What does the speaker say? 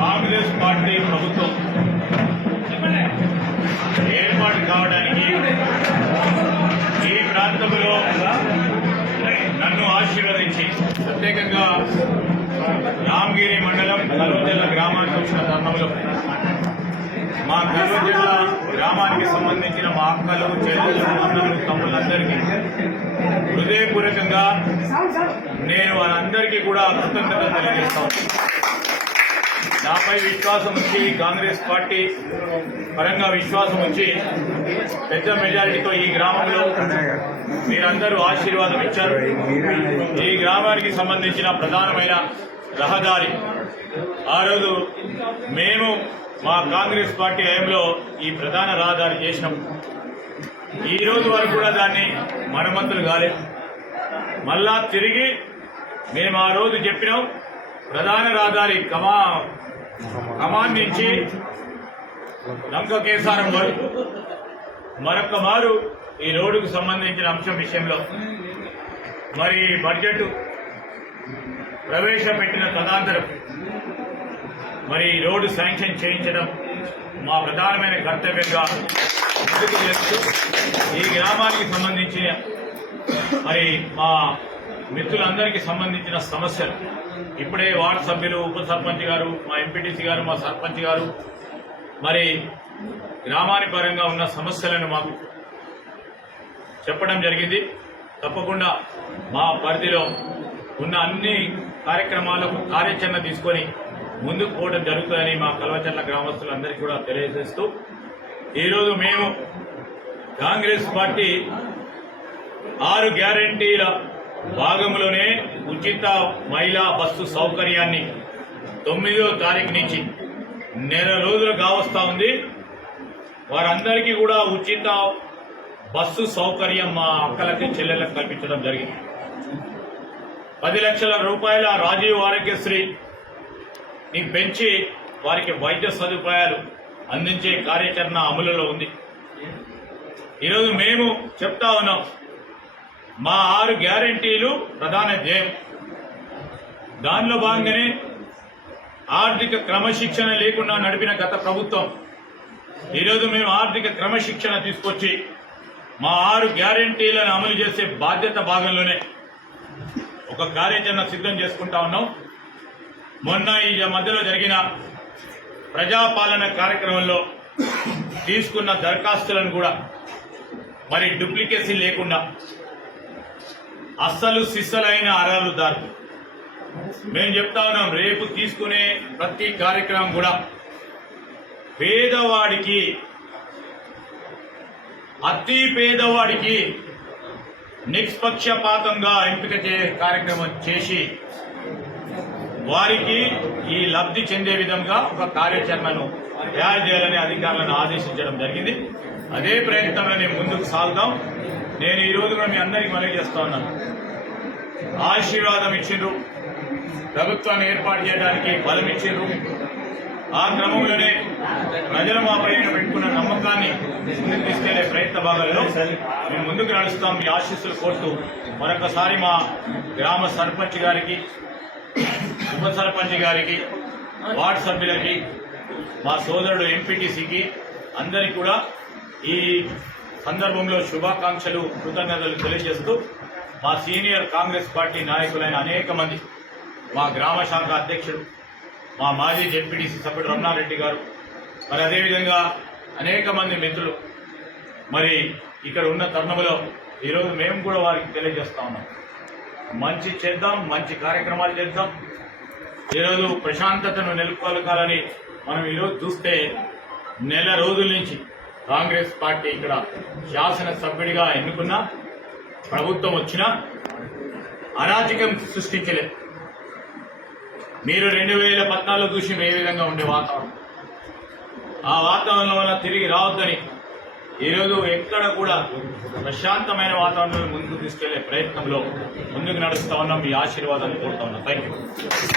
Congress party ప్రభుత్వం ఏర్పాటు కావడానికి ఈ ప్రాంతంలో నన్ను ఆశీర్వదించి ప్రత్యేకంగా రామగిరి మండలం కల్వజల్ల గ్రామానికి వచ్చిన తరుణంలో మా కల్వజల్ల గ్రామానికి సంబంధించిన మా అక్కలు చెల్లెలు అన్నలు తమ్ముళ్ళందరికీ హృదయపూర్వకంగా నేను వారందరికీ కూడా కృతజ్ఞత తెలియజేస్తాను. నాపై విశ్వాసం ఉంచి కాంగ్రెస్ పార్టీ పరంగా విశ్వాసం ఉంచి పెద్ద మెజారిటీతో ఈ గ్రామంలో మీరందరూ ఆశీర్వాదం ఇచ్చారు. ఈ గ్రామానికి సంబంధించిన ప్రధానమైన రహదారి ఆ రోజు మేము మా కాంగ్రెస్ పార్టీ హయాంలో ఈ ప్రధాన రహదారి చేసినాం. ఈ రోజు వరకు కూడా దాన్ని మరమ్మతులు కాలేదు. మళ్ళా తిరిగి మేము ఆ రోజు చెప్పినాం ప్రధాన రహదారి కమాన్ నుంచి లంక కేసారం వరకు మరొక మారు ఈ రోడ్డుకు సంబంధించిన అంశం విషయంలో మరి బడ్జెట్ ప్రవేశపెట్టిన తదనంతరం మరి రోడ్డు శాంక్షన్ చేయించడం మా ప్రధానమైన కర్తవ్యంగా ముందుకు చేస్తూ ఈ గ్రామానికి సంబంధించిన మరి మా మిత్రులందరికీ సంబంధించిన సమస్యలు ఇప్పుడే వార్డు సభ్యులు, ఉప సర్పంచ్ గారు, మా ఎంపీటీసీ గారు, మా సర్పంచ్ గారు మరి గ్రామాని పరంగా ఉన్న సమస్యలను మాకు చెప్పడం జరిగింది. తప్పకుండా మా పరిధిలో ఉన్న అన్ని కార్యక్రమాలకు కార్యాచరణ తీసుకొని ముందుకు పోవడం జరుగుతుందని మా కల్వచర్ల గ్రామస్తులందరికీ కూడా తెలియజేస్తూ ఈరోజు మేము కాంగ్రెస్ పార్టీ 6 గ్యారంటీల భాగంలోనే ఉచిత మహిళా బస్సు సౌకర్యాన్ని 9వ తారీఖు నుంచి నెల రోజులు కావస్తా ఉంది. వారందరికీ కూడా ఉచిత బస్సు సౌకర్యం మా అక్కలకి చెల్లెళ్ళకి కల్పించడం జరిగింది. 10 లక్షల రూపాయల రాజీవ్ ఆరోగ్యశ్రీ ని పెంచి వారికి వైద్య సదుపాయాలు అందించే కార్యాచరణ అమలులో ఉంది. ఈరోజు మేము చెప్తా ఉన్నాం మా 6 గ్యారంటీలు ప్రధాన ధ్యేయం. దానిలో భాగంగానే ఆర్థిక క్రమశిక్షణ లేకుండా నడిపిన గత ప్రభుత్వం ఈరోజు మేము ఆర్థిక క్రమశిక్షణ తీసుకొచ్చి మా 6 గ్యారంటీలను అమలు చేసే బాధ్యత భాగంలోనే ఒక కార్యాచరణ సిద్ధం చేసుకుంటా ఉన్నాం. మొన్న ఈ మధ్యలో జరిగిన ప్రజాపాలన కార్యక్రమంలో తీసుకున్న దరఖాస్తులను కూడా మరి డూప్లికేసీ లేకుండా అస్సలు సిస్సలైన అర్హులదారు మేము చెప్తా ఉన్నాం. రేపు తీసుకునే ప్రతి కార్యక్రమం కూడా పేదవాడికి, అతి పేదవాడికి నిష్పక్షపాతంగా ఎంపిక కార్యక్రమం చేసి వారికి ఈ లబ్ధి చెందే విధంగా ఒక కార్యాచరణను తయారు చేయాలని అధికారులను ఆదేశించడం జరిగింది. అదే ప్రయత్నంలో నేను ముందుకు సాగుతాం. నేను ఈ రోజు కూడా మీ అందరికీ మనవి చేస్తా ఉన్నాను. ఆశీర్వాదం ఇచ్చిండ్రు, ప్రభుత్వాన్ని ఏర్పాటు చేయడానికి బలం ఇచ్చిండ్రు. ఆ క్రమంలోనే ప్రజలు మా పైన పెట్టుకున్న నమ్మకాన్ని ముందుకు తీసుకెళ్లే ప్రయత్న భాగాల్లో మేము ముందుకు నడుస్తాం. మీ ఆశీస్సులు కోరుతూ మరొకసారి మా గ్రామ సర్పంచ్ గారికి, ఉప సర్పంచ్ గారికి, వార్డు సభ్యులకి, మా సోదరుడు ఎంపీటీసీకి అందరికీ కూడా ఈ సందర్భంలో శుభాకాంక్షలు, కృతజ్ఞతలు తెలియజేస్తూ మా సీనియర్ కాంగ్రెస్ పార్టీ నాయకులైన అనేక మంది, మా గ్రామ శాఖ అధ్యక్షుడు, మా మాజీ జెడ్పీటీసీ సభ్యుడు రమణారెడ్డి గారు, మరి అదేవిధంగా అనేక మంది మిత్రులు మరి ఇక్కడ ఉన్న తరుణంలో ఈరోజు మేము కూడా వారికి తెలియజేస్తా ఉన్నాం. మంచి చేద్దాం, మంచి కార్యక్రమాలు చేద్దాం. ఈరోజు ప్రశాంతతను నెలకొల్పాలని మనం ఈరోజు చూస్తే నెల రోజుల నుంచి కాంగ్రెస్ పార్టీ ఇక్కడ శాసనసభ్యుడిగా ఎన్నుకున్న ప్రభుత్వం వచ్చినా అరాచకం సృష్టించలేదు. మీరు 2014 చూసి ఏ విధంగా ఉండే వాతావరణం, ఆ వాతావరణం వల్ల తిరిగి రావద్దని ఈరోజు ఎక్కడ కూడా ప్రశాంతమైన వాతావరణంలో ముందుకు తీసుకెళ్లే ప్రయత్నంలో ముందుకు నడుస్తా ఉన్నాం. మీ ఆశీర్వాదాన్ని కోరుతా ఉన్నాం. Thank you.